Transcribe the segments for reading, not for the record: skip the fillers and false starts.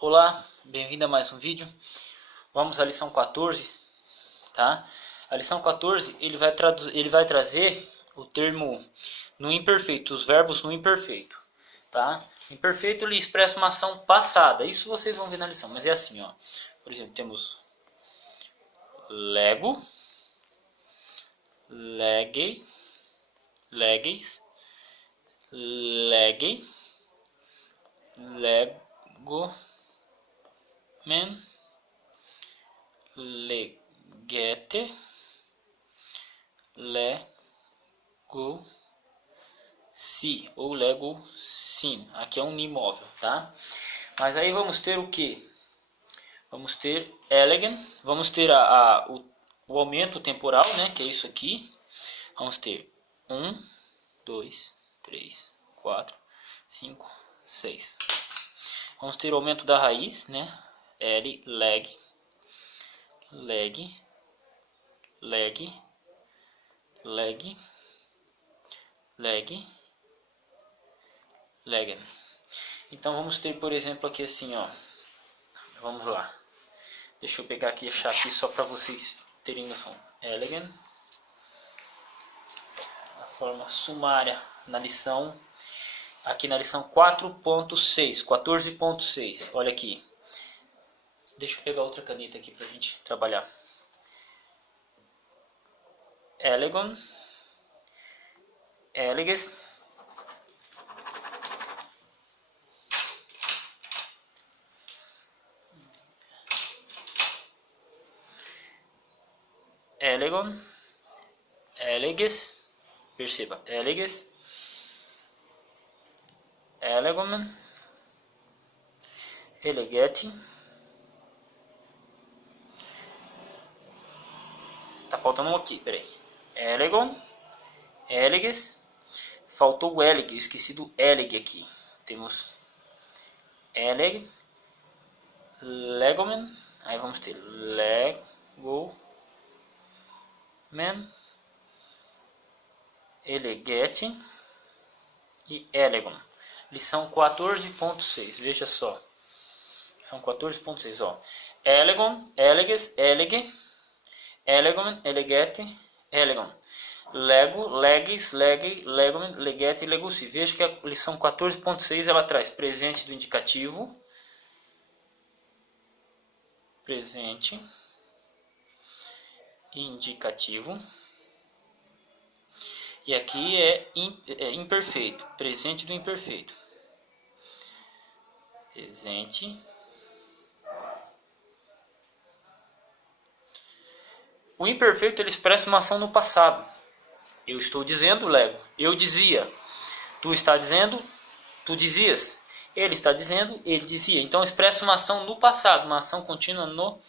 Olá, bem-vindo a mais um vídeo. Vamos à lição 14, tá? A lição 14 ele vai trazer o termo no imperfeito, os verbos no imperfeito, tá? Imperfeito ele expressa uma ação passada, isso vocês vão ver na lição, mas é assim, ó. Por exemplo, temos lego, leguei, legueis, leguei, lego, men, legete, lego, si ou lego sim. Aqui é um imóvel, tá? Mas aí vamos ter o que? Vamos ter elegant, vamos ter o aumento temporal, né? Que é isso aqui. Vamos ter 1, 2, 3, 4, 5, 6. Vamos ter o aumento da raiz, né? L, leg, leg, leg, leg, leg, leg. Então vamos ter, por exemplo, aqui assim, ó. Vamos lá. Deixa eu pegar aqui e achar aqui só para vocês terem noção. Elegant. A forma sumária na lição. Aqui na lição 4.6, 14.6. Olha aqui. Deixa eu pegar outra caneta aqui para a gente trabalhar. Elegon, eleges, elegon, eleges, perceba, eleges, elegomen, elegete. Tá faltando um aqui, peraí. Elegon, eleges, faltou o eleg, esqueci do eleg aqui. Temos eleg, legomen, aí vamos ter legomen, elegete e elegon. Lição 14.6, veja só. Lição 14.6, ó. Elegon, eleges, elege, elegomen, elegete, elegon. Lego, leges, lege, legomen, legete e legusi. Veja que a lição 14.6 ela traz presente do indicativo. Presente. Indicativo. E aqui é imperfeito. Presente do imperfeito. Presente. O imperfeito ele expressa uma ação no passado. Eu estou dizendo, lego. Eu dizia. Tu está dizendo, tu dizias. Ele está dizendo, ele dizia. Então expressa uma ação no passado, uma ação contínua no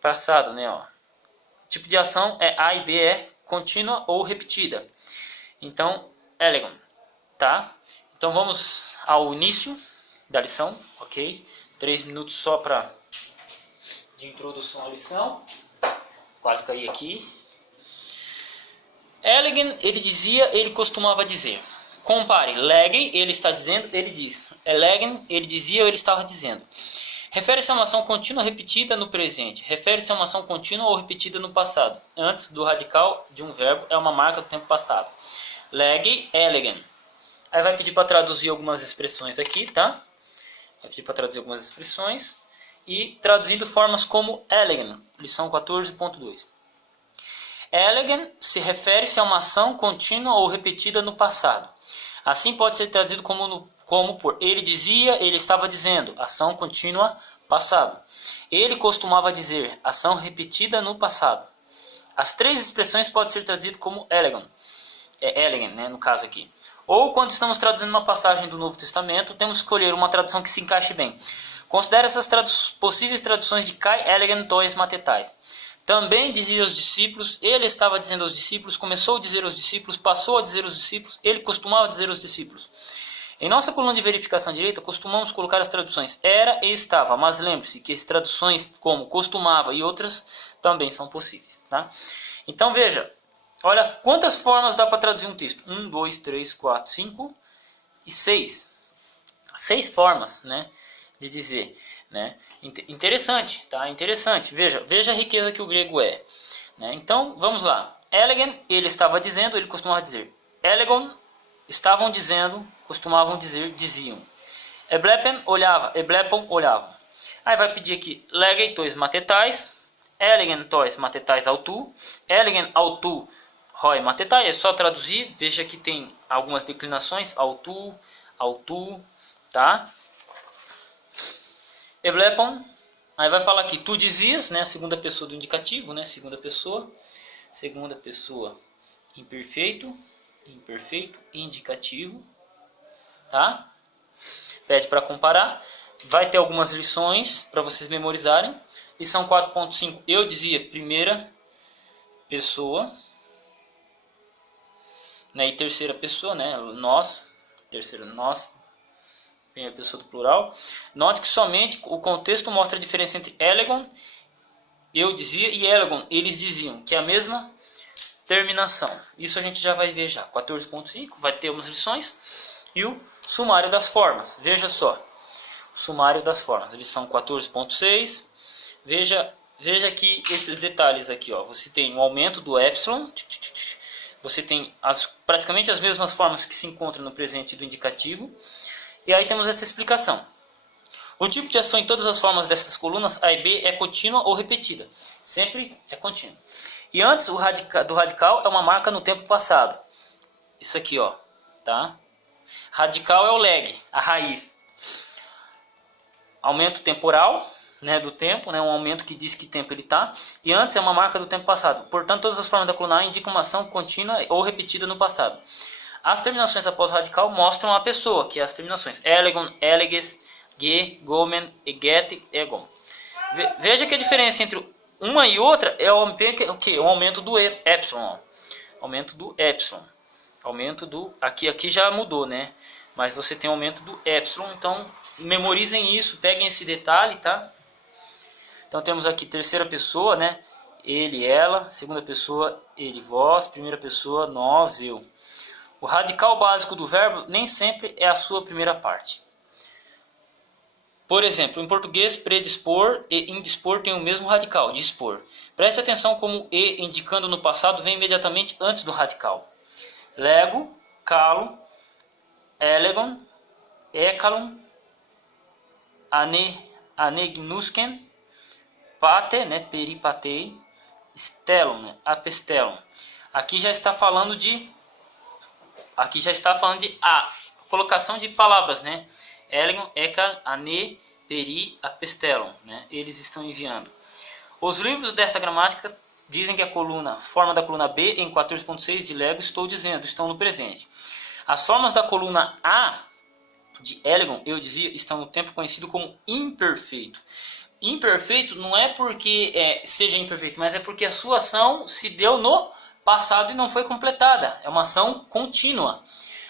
passado, né, ó. O tipo de ação é A e B é contínua ou repetida. Então, elegon, tá? Então vamos ao início da lição, ok? 3 minutos só de introdução à lição. Quase caí aqui. Elegant, ele dizia, ele costumava dizer. Compare, lege, ele está dizendo, ele diz. Elegant, ele dizia, ele estava dizendo. Refere-se a uma ação contínua repetida no presente. Refere-se a uma ação contínua ou repetida no passado. Antes do radical de um verbo é uma marca do tempo passado. Lege, elegant. Aí vai pedir para traduzir algumas expressões aqui, tá? Vai pedir para traduzir algumas expressões. E traduzindo formas como elegant, lição 14.2. Elegant se refere-se a uma ação contínua ou repetida no passado. Assim pode ser traduzido como por ele dizia, ele estava dizendo, ação contínua, passado. Ele costumava dizer, ação repetida no passado. As 3 expressões podem ser traduzidas como elegant, né, no caso aqui. Ou quando estamos traduzindo uma passagem do Novo Testamento, temos que escolher uma tradução que se encaixe bem. Considere essas possíveis traduções de Kai, elegant, tois, matetais. Também dizia aos discípulos, ele estava dizendo aos discípulos, começou a dizer aos discípulos, passou a dizer aos discípulos, ele costumava dizer aos discípulos. Em nossa coluna de verificação direita, costumamos colocar as traduções era e estava, mas lembre-se que as traduções como costumava e outras também são possíveis, tá? Então veja, olha quantas formas dá para traduzir um texto. 1, 2, 3, 4, 5 e 6. 6 formas, né? de dizer, né? Interessante, tá? Interessante. Veja a riqueza que o grego é, né? Então, vamos lá. Elegen, ele estava dizendo, ele costumava dizer. Elegon, estavam dizendo, costumavam dizer, diziam. Eblepen, olhava. Eblepon, olhavam. Aí vai pedir aqui, legei tois matetais, elegen tois matetais autu, elegen autu roi matetai, é só traduzir, veja que tem algumas declinações, autu, tá? Eblepon, aí vai falar aqui, tu dizias, né, segunda pessoa do indicativo, né, segunda pessoa imperfeito, indicativo, tá? Pede para comparar, vai ter algumas lições para vocês memorizarem. Lição 4.5, eu dizia primeira pessoa, né, e terceira pessoa, né, nós, primeira pessoa do plural. Note que somente o contexto mostra a diferença entre elegon, eu dizia, e elegon, eles diziam, que é a mesma terminação. Isso a gente já vai ver já. 14.5 vai ter umas lições. E o sumário das formas. Veja só. O sumário das formas. Lição 14.6. Veja aqui esses detalhes aqui. Ó. Você tem o aumento do epsilon. Você tem praticamente as mesmas formas que se encontram no presente do indicativo. E aí temos essa explicação. O tipo de ação em todas as formas dessas colunas A e B é contínua ou repetida. Sempre é contínua. E antes do radical é uma marca no tempo passado. Isso aqui, ó, tá? Radical é o lag, a raiz. Aumento temporal, né, do tempo, né, um aumento que diz que tempo ele está. E antes é uma marca do tempo passado. Portanto, todas as formas da coluna A indicam uma ação contínua ou repetida no passado. As terminações após o radical mostram a pessoa, que é as terminações elegon, eleges, ge, gomen, eget, egon. Veja que a diferença entre uma e outra é o aumento do epsilon. Aumento do epsilon. Aumento do... Aqui já mudou, né? Mas você tem aumento do epsilon. Então, memorizem isso. Peguem esse detalhe, tá? Então, temos aqui terceira pessoa, né? Ele, ela. Segunda pessoa, ele, vós. Primeira pessoa, nós, eu. O radical básico do verbo nem sempre é a sua primeira parte. Por exemplo, em português, predispor e indispor têm o mesmo radical, dispor. Preste atenção como e, indicando no passado, vem imediatamente antes do radical. Lego, calo, elegon, ekalon, anegnusken, pate, né, peripatei, stelon, né, apestelon. Aqui já está falando de a colocação de palavras, né? Elegon, Ekal, Ane, Peri, Apestelon, né? Eles estão enviando. Os livros desta gramática dizem que a forma da coluna B em 14.6 de Lego, estou dizendo, estão no presente. As formas da coluna A de Elegon, eu dizia, estão no tempo conhecido como imperfeito. Imperfeito não é porque seja imperfeito, mas é porque a sua ação se deu no passado e não foi completada. É uma ação contínua.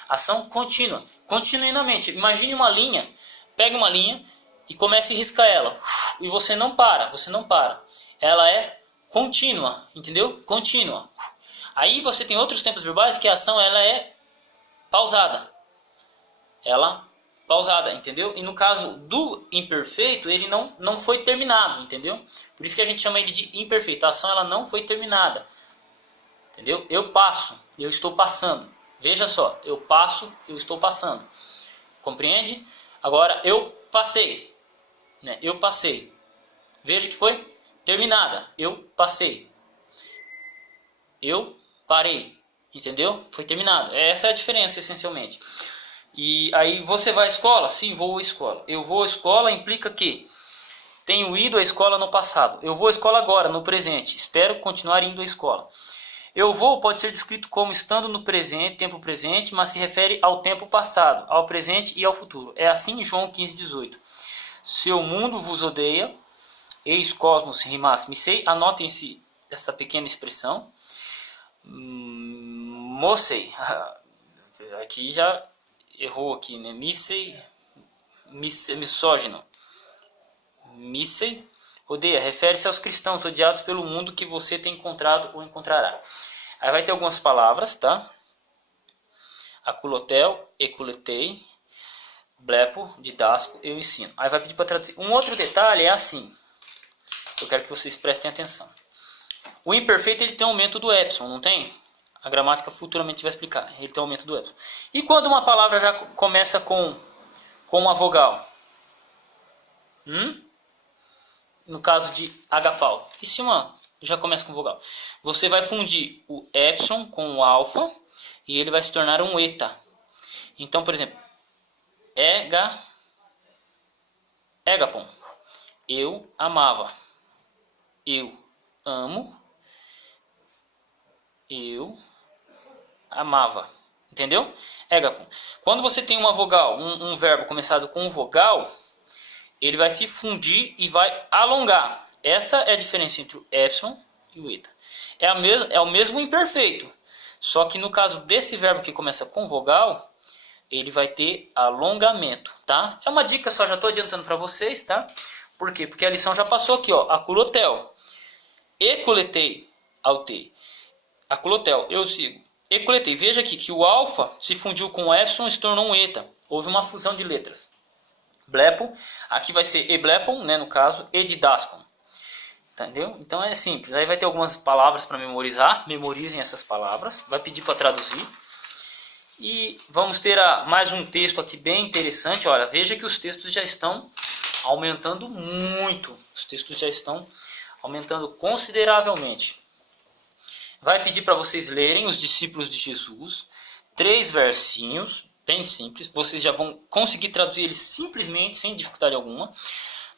Ação contínua. Continuamente. Imagine uma linha. Pegue uma linha e comece a riscar ela. E você não para. Ela é contínua. Entendeu? Contínua. Aí você tem outros tempos verbais que a ação ela é pausada. Pausada, entendeu? E no caso do imperfeito, ele não foi terminado, entendeu? Por isso que a gente chama ele de imperfeito. A ação ela não foi terminada. Entendeu? Eu passo, eu estou passando. Veja só, eu passo, eu estou passando. Compreende? Agora, eu passei. Né? Eu passei. Veja que foi terminada. Eu passei. Eu parei. Entendeu? Foi terminado. Essa é a diferença, essencialmente. E aí, você vai à escola? Sim, vou à escola. Eu vou à escola implica que tenho ido à escola no passado. Eu vou à escola agora, no presente. Espero continuar indo à escola. Eu vou pode ser descrito como estando no presente, tempo presente, mas se refere ao tempo passado, ao presente e ao futuro. É assim em João 15:18. Seu mundo vos odeia, eis cosmos rimas missei. Anotem-se essa pequena expressão. Mocei. Aqui já errou aqui, né? Missei, misógino. Missei. Odeia, refere-se aos cristãos odiados pelo mundo que você tem encontrado ou encontrará. Aí vai ter algumas palavras, tá? Aculotel, eculetei, blepo, didasco, eu ensino. Aí vai pedir para traduzir. Um outro detalhe é assim. Eu quero que vocês prestem atenção. O imperfeito ele tem aumento do epsilon, não tem? A gramática futuramente vai explicar. Ele tem aumento do epsilon. E quando uma palavra já começa com uma vogal? No caso de agapau. E se uma já começa com vogal? Você vai fundir o epsilon com o alfa e ele vai se tornar um eta. Então, por exemplo, egapon. Eu amava. Eu amo. Eu amava. Entendeu? Egapon. Quando você tem uma vogal, um verbo começado com vogal, ele vai se fundir e vai alongar. Essa é a diferença entre o epsilon e o eta. É o mesmo imperfeito. Só que no caso desse verbo que começa com vogal, ele vai ter alongamento, tá? É uma dica só, já estou adiantando para vocês, tá? Por quê? Porque a lição já passou aqui, ó. Aculotel. Eculetei. Altei. Aculotel. Eu sigo. Eculetei. Veja aqui que o alfa se fundiu com o epsilon e se tornou um eta. Houve uma fusão de letras. Blepo. Aqui vai ser eblepon, né? No caso, edidascon. Entendeu? Então é simples. Aí vai ter algumas palavras para memorizar. Memorizem essas palavras. Vai pedir para traduzir. E vamos ter mais um texto aqui bem interessante. Olha, veja que os textos já estão aumentando muito. Os textos já estão aumentando consideravelmente. Vai pedir para vocês lerem os discípulos de Jesus. 3 versinhos, bem simples. Vocês já vão conseguir traduzir eles simplesmente, sem dificuldade alguma.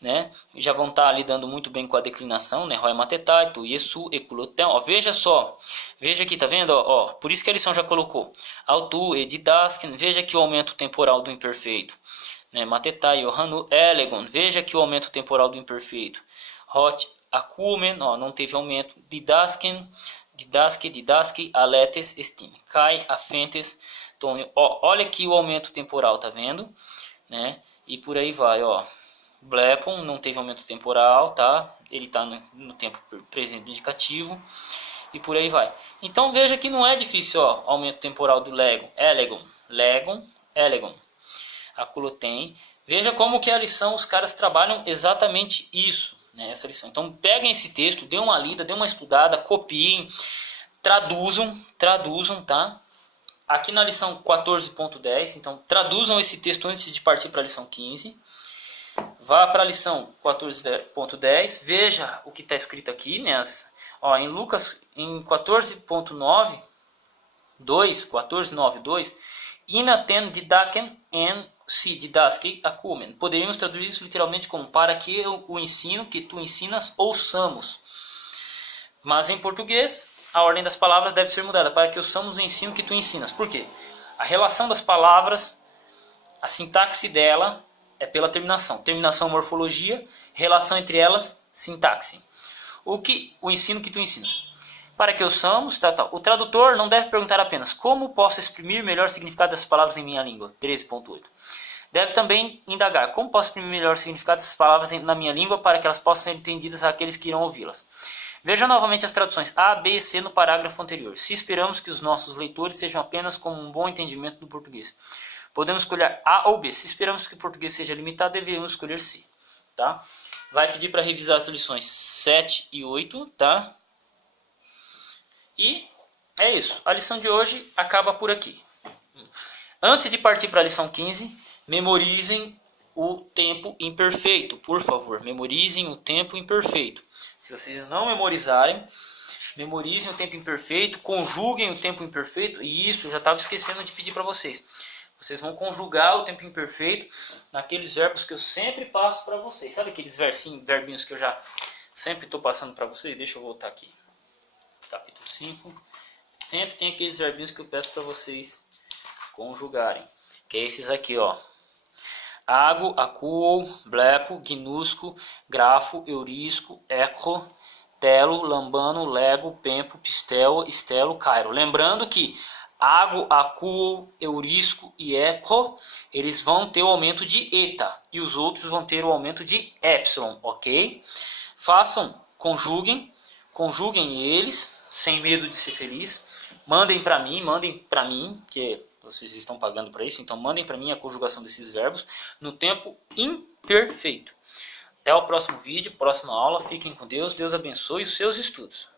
Né? Já vão estar lidando muito bem com a declinação, né? Roi matetai, tu yesu, ekulotel. Ó, veja só, veja aqui, tá vendo? Ó, por isso que a lição já colocou autu, edidasken. Veja aqui o aumento temporal do imperfeito, né? Matetai, ohanu, elegon. Veja aqui o aumento temporal do imperfeito. Hot, akumen, ó, não teve aumento. Didasken, didaske, didaske, aletes, estime. Kai, afentes, tonio. Ó, olha aqui o aumento temporal, tá vendo? Né? E por aí vai, ó. Blepon não teve aumento temporal, tá? Ele está no tempo presente indicativo e por aí vai. Então veja que não é difícil, ó, aumento temporal do legon, elegon, legon, elegon. Aculotem. Veja como que a lição os caras trabalham exatamente isso, né? Essa lição. Então peguem esse texto, dê uma lida, dê uma estudada, copiem, traduzam, tá? Aqui na lição 14.10, então traduzam esse texto antes de partir para a lição 15. Vá para a lição 14.10, veja o que está escrito aqui, né? Ó, em Lucas, em 14.9, 14.9.2, inaten didaken en si didaske akumen. Poderíamos traduzir isso literalmente como para que o ensino que tu ensinas ouçamos. Mas em português, a ordem das palavras deve ser mudada para que ouçamos o ensino que tu ensinas. Por quê? A relação das palavras, a sintaxe dela é pela terminação. Terminação, morfologia, relação entre elas, sintaxe. O ensino que tu ensinas. Para que ouçamos, tal. O tradutor não deve perguntar apenas como posso exprimir melhor o significado dessas palavras em minha língua. 13.8. Deve também indagar como posso exprimir melhor o significado dessas palavras na minha língua para que elas possam ser entendidas àqueles que irão ouvi-las. Veja novamente as traduções A, B e C no parágrafo anterior. Se esperamos que os nossos leitores sejam apenas com um bom entendimento do português, podemos escolher A ou B. Se esperamos que o português seja limitado, deveríamos escolher C. Tá? Vai pedir para revisar as lições 7 e 8. Tá? E é isso. A lição de hoje acaba por aqui. Antes de partir para a lição 15, memorizem o tempo imperfeito. Por favor, memorizem o tempo imperfeito. Se vocês não memorizarem, memorizem o tempo imperfeito, conjuguem o tempo imperfeito. E isso, eu já estava esquecendo de pedir para vocês. Vocês vão conjugar o tempo imperfeito naqueles verbos que eu sempre passo para vocês. Sabe aqueles verbinhos que eu já sempre estou passando para vocês? Deixa eu voltar aqui. Capítulo 5. Sempre tem aqueles verbinhos que eu peço para vocês conjugarem. Que é esses aqui, ó. Ago, acuo, blepo, gnusco, grafo, eurisco, eco, telo, lambano, lego, pempo, pistel, estelo, cairo. Lembrando que ago, acuo, eurisco e eco, eles vão ter o aumento de eta. E os outros vão ter o aumento de epsilon, ok? Conjuguem eles, sem medo de ser feliz. Mandem para mim, que vocês estão pagando para isso, então mandem para mim a conjugação desses verbos no tempo imperfeito. Até o próximo vídeo, próxima aula. Fiquem com Deus. Deus abençoe os seus estudos.